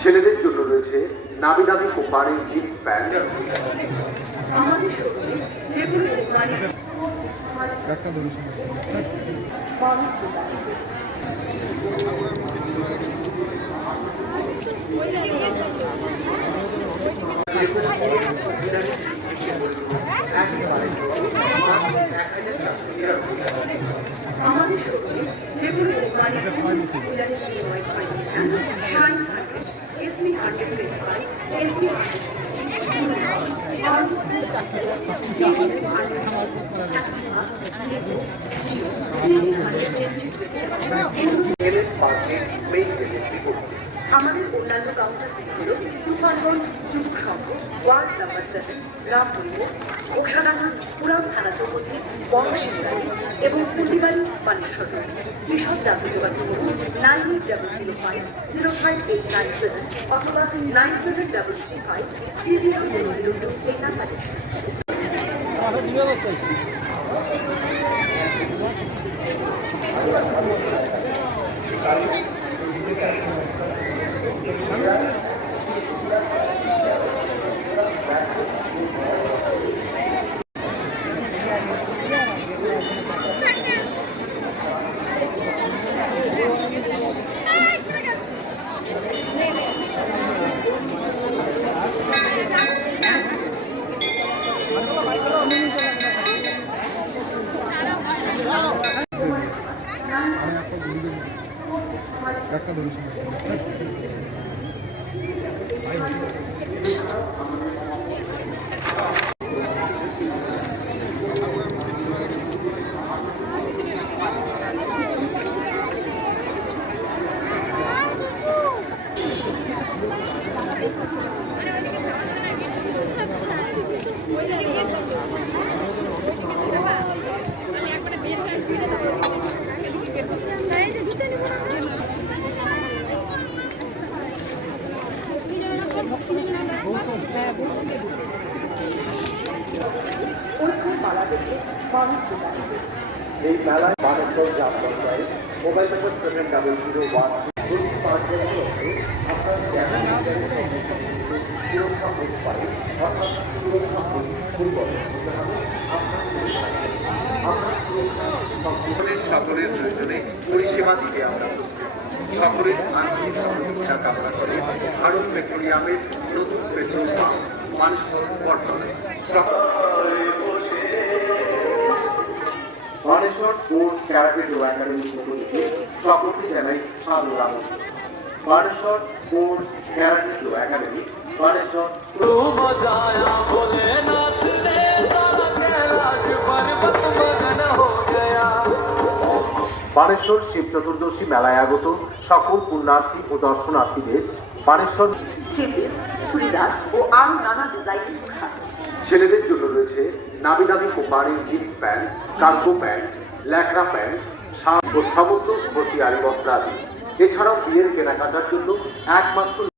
ছেলেদের জন্য রয়েছে নামি দামি কোম্পানির জিন্স প্যান্ট আমাদের শক্তি যেগুলো কোম্পানি আমাদের অন্যান্য কাউন্টার হল তুফানগঞ্জ যুবক সংঘ ward number seven Rampuria Ghoshadanga পুরান থানা চৌপতি বড়শিবগাড়ি এবং বানেশ্বর রোড বিশদ জাতীয় যোগাযোগ করুন nine eight double zero five zero five eight nine seven অথবা nine seven double three five three zero zero zero two এই নাম্বারে। আমি একটা একটা ধরে এই মেলায় মানেশ্বর গ্রাম panchayat mobile number seven double zero one দুই প্রয়োজনে পরিষেবা দিতে আমরা। সকলের আন্তরিক সহযোগিতা কামনা করে ভারত পেট্রোলিয়ামের নতুন পেট্রোল পাম্প মানুষ বর্তমানে মানেশ্বর স্পোর্টস থেরাপি একাডেমি থেকে সকলকে জানাই সাধু আমন্ত্রণ Maneshwar sports therapy academy Maneshwar বলে না বানেশ্বর শিব চতুর্দশী মেলায় আগত সকল পুণ্যার্থী ও দর্শনার্থীদের বানেশ্বর চুড়িদার ও আরও নানা ডিজাইনের পোশাক। ছেলেদের জন্য রয়েছে নামি দামি কোম্পানির জিন্স প্যান্ট কার্গো প্যান্ট ল্যাকড়া প্যান্ট শার্ট ও সমস্ত ঘষিয়ারি বস্ত্র আদি। এছাড়াও বিয়ের কেনাকাটার জন্য একমাত্র